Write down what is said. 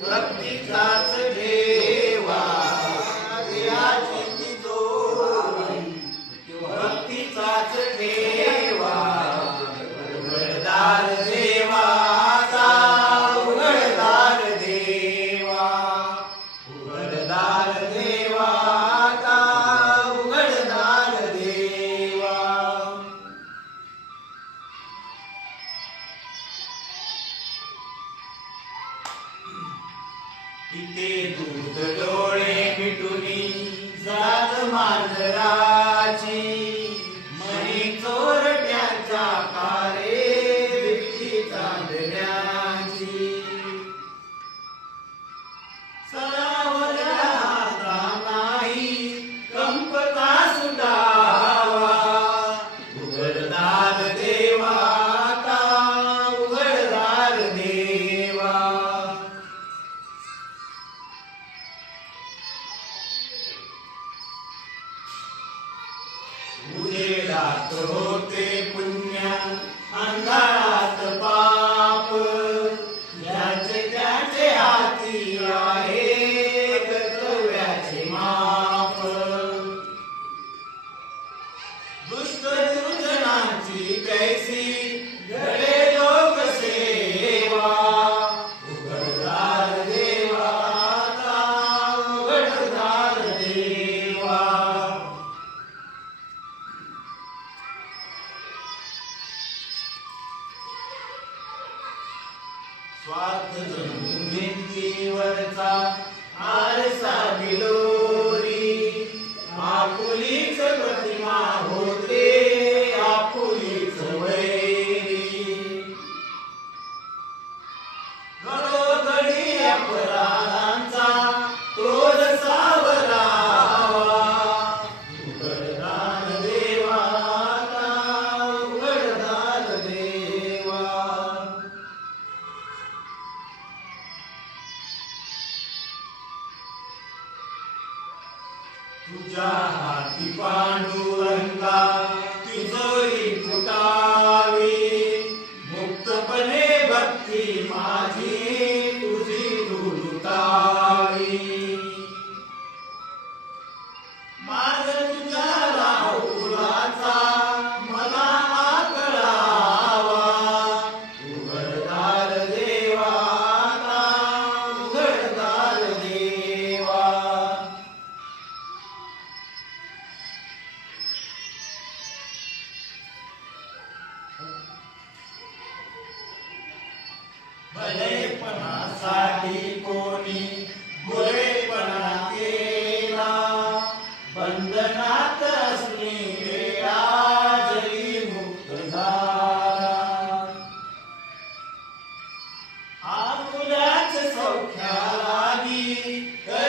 भक्तीचाच ठेवा देहाची तिथे दूध डोळे मिटुनी जात मांजरा उजेडात होते पुण्य अंधारात पाप. ज्याचे त्याचे हाती आहे कर्तव्याचे माप. दुष्ट दुर्जनाची कैसी घडे स्वार्थ जणू भिंतीवरचा आरसा बिलोरी. आपुलीच प्रतिमा होते आपुलीच वैरी. घडोघडी अपराधांचा तुझ्या हाती पांडुरंग भलेपणासाठी कोणी बुरेपणा केला. बंधनात असली वेळा जरी मुक्त झाला. आपुल्याच सौख्यालागी करियतो